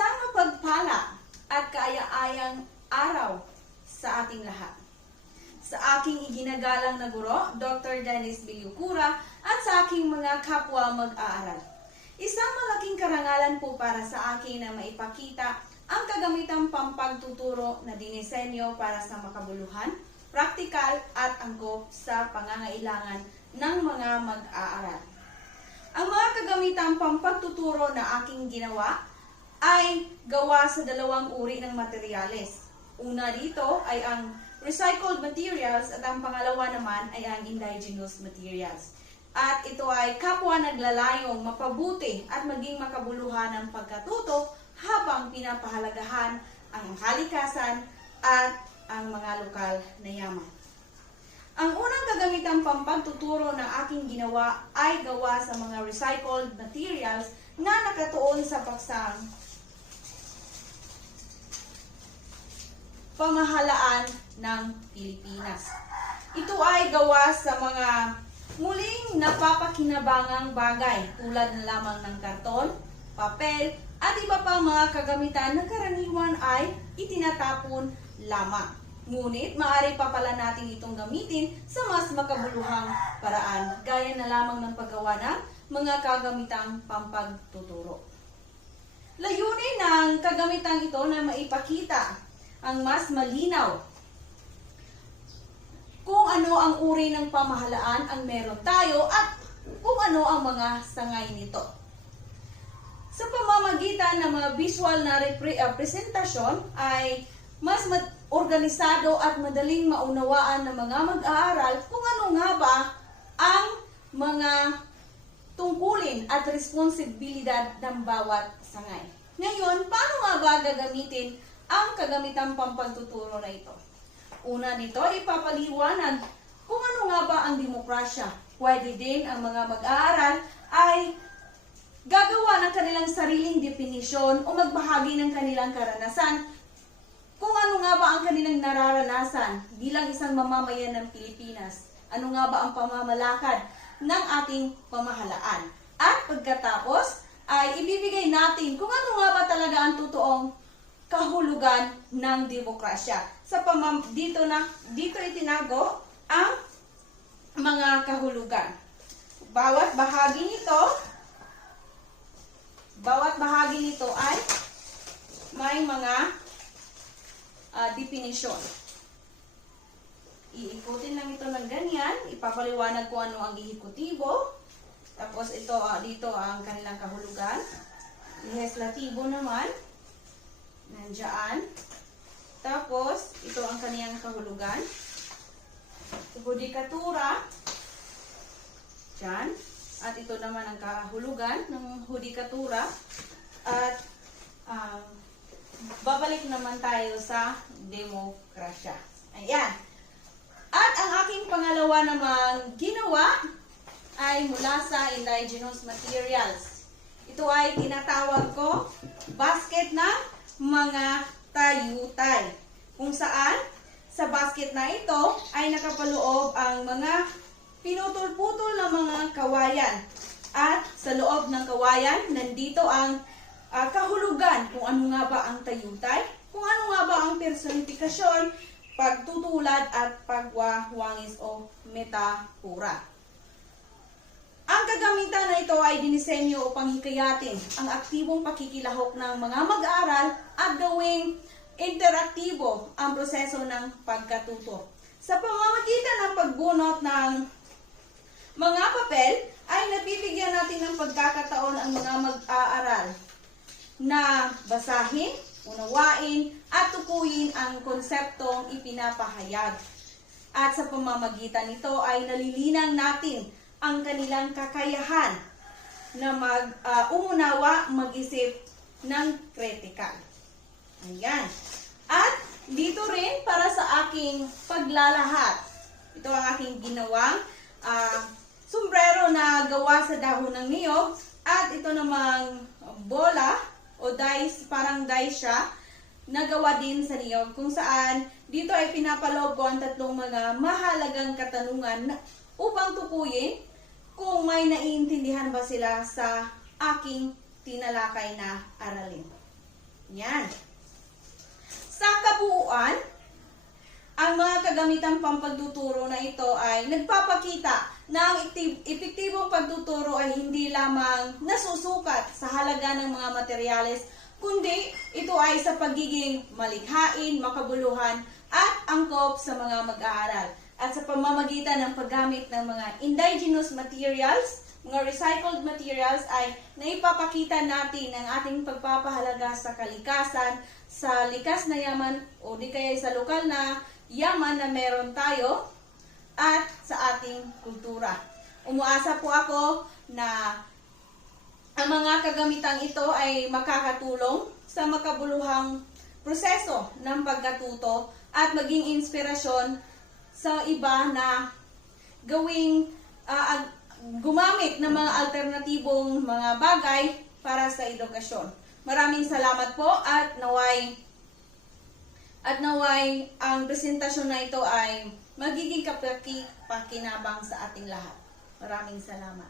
Isang mapagpala at kaaya-ayang araw sa ating lahat. Sa aking iginagalang na guro, Dr. Dennis Bilyukura, at sa aking mga kapwa mag-aaral. Isang malaking karangalan po para sa akin na maipakita ang kagamitang pampagtuturo na dinisenyo para sa makabuluhan, praktikal at angkop sa pangangailangan ng mga mag-aaral. Ang mga kagamitang pampagtuturo na aking ginawa ay gawa sa dalawang uri ng materyales. Una dito ay ang recycled materials at ang pangalawa naman ay ang indigenous materials. At ito ay kapwa naglalayong mapabuti at maging makabuluhan ng pagkatuto habang pinapahalagahan ang kalikasan at ang mga lokal na yaman. Ang unang kagamitang pampagtuturo na aking ginawa ay gawa sa mga recycled materials na nakatuon sa paksang pamahalaan ng Pilipinas. Ito ay gawa sa mga muling napapakinabangang bagay tulad na lamang ng karton, papel, at iba pang mga kagamitan na karaniwan ay itinatapon lamang. Ngunit maaari pa pala natin itong gamitin sa mas makabuluhang paraan, gaya na lamang ng paggawa ng mga kagamitang pampagtuturo. Layunin ng kagamitang ito na maipakita ang mas malinaw kung ano ang uri ng pamahalaan ang meron tayo at kung ano ang mga sangay nito. Sa pamamagitan ng mga visual na presentasyon ay mas organisado at madaling maunawaan ng mga mag-aaral kung ano nga ba ang mga tungkulin at responsibilidad ng bawat sangay. Ngayon, paano nga ba gagamitin ang kagamitang pampagtuturo na ito? Una nito, ipapaliwanag kung ano nga ba ang demokrasya. Pwede din ang mga mag-aaral ay gagawa ng kanilang sariling definisyon o magbahagi ng kanilang karanasan kung ano nga ba ang kanilang nararanasan bilang isang mamamayan ng Pilipinas. Ano nga ba ang pamamalakad ng ating pamahalaan. At pagkatapos ay ibibigay natin kung ano nga ba talaga ang totoong kahulugan ng demokrasya. Dito itinago ang mga kahulugan. Bawat bahagi nito ay may mga definisyon. Iikutin lang ito ng ganyan, ipapaliwanag ko ano ang ehekutibo. Tapos dito ang kanilang kahulugan. Lehislatibo naman nandiyan. Tapos, ito ang kaniyang kahulugan. Hudikatura. Diyan. At ito naman ang kahulugan ng hudikatura. At babalik naman tayo sa demokrasya. Ayan. At ang aking pangalawa namang ginawa ay mula sa indigenous materials. Ito ay tinatawag ko basket ng mga tayutay. Kung saan, sa basket na ito ay nakapaloob ang mga pinutol-putol na mga kawayan. At sa loob ng kawayan, nandito ang kahulugan kung ano nga ba ang tayutay, kung ano nga ba ang personifikasyon, pagtutulad at pagwawangis o metapura. Ang kagamitan na ito ay dinisenyo upang hikayatin ang aktibong pakikilahok ng mga mag-aaral at gawing interaktibo ang proseso ng pagkatuto. Sa pamamagitan ng pagbunot ng mga papel, ay nabibigyan natin ng pagkakataon ang mga mag-aaral na basahin, unawain, at tukuyin ang konseptong ipinapahayag. At sa pamamagitan nito ay nalilinang natin ang kanilang kakayahan na umunawa, mag-isip ng kritikal. Ayan. At dito rin para sa aking paglalahat. Ito ang aking ginawang sombrero na gawa sa dahon ng niyog. At ito namang bola o dice, parang dice siya, nagawa din sa niyog. Kung saan dito ay pinapaloob ko ang tatlong mga mahalagang katanungan upang tukuyin kung may naiintindihan ba sila sa aking tinalakay na aralin. Yan. Sa kabuuan, ang mga kagamitang pampagtuturo na ito ay nagpapakita na ang epektibong pagtuturo ay hindi lamang nasusukat sa halaga ng mga materyales, kundi ito ay sa pagiging malikhain, makabuluhan, at angkop sa mga mag-aaral. At sa pamamagitan ng paggamit ng mga indigenous materials, mga recycled materials, ay naipapakita natin ang ating pagpapahalaga sa kalikasan, sa likas na yaman o di kaya sa lokal na yaman na meron tayo at sa ating kultura. Umuasa po ako na ang mga kagamitang ito ay makakatulong sa makabuluhang proseso ng pagkatuto at maging inspirasyon sa iba na gumamit ng mga alternatibong mga bagay para sa edukasyon. Maraming salamat po at naway ang presentasyon na ito ay magiging kapakipakinabang sa ating lahat. Maraming salamat.